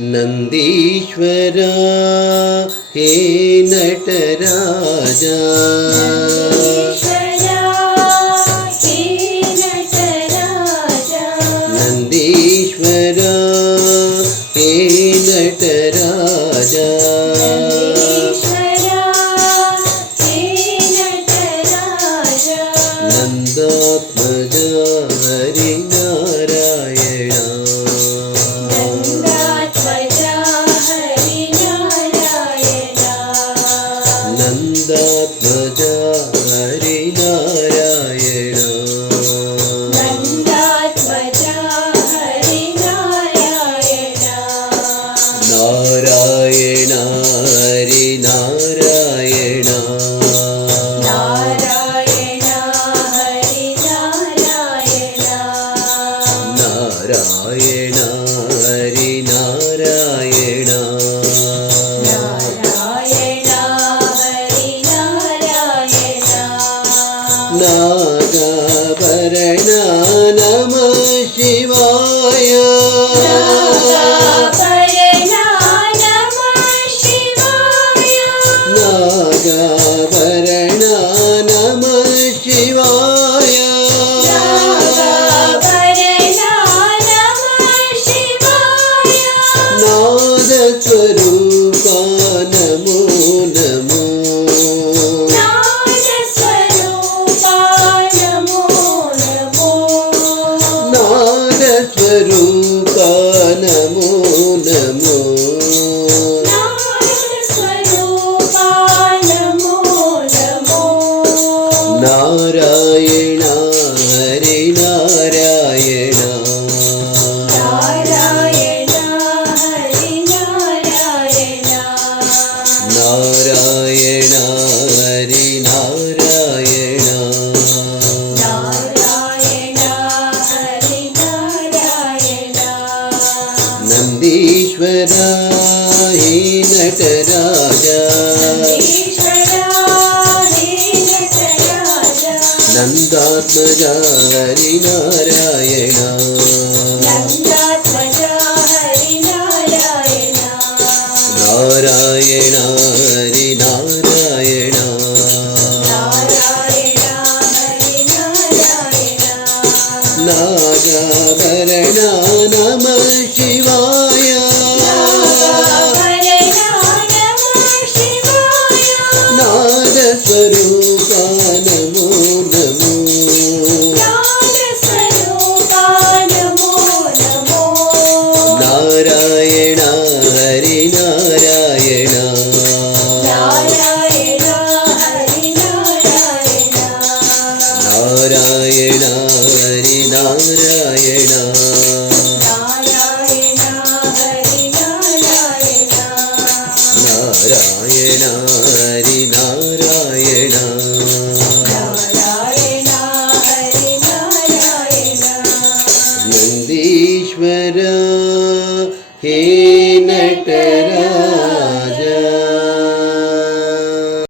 नंदीश्वरा हे नटराजा नंदीश्वरा हे नटराजा नंदात्मजा हरिनारायणा नंदात्मजा हरिनारायणा नारायण हरि नारायण नारायण हरि नारायण नारायण हरि नारायण नारायण हरि नारायण नागाभरण नमः शिवाय नागाभरण नमः शिवाय नादस्वरूपा नमो नमो नादस्वरूपा नमो नमो नारायण हरि नारायण नारायण हरि नारायण नारायण हरि नारायण नारायण हरि नारायण नंदीश्वरा हे नटराजा नंदात्मजा हरि नारायण नारायण हरि नारायण नागाभरण नमः शिवाय नादस्वरूपा नमो नमो नारायण हरि नारायण नारायण हरि नारायण नारायण हरि नारायण नंदीश्वरा हे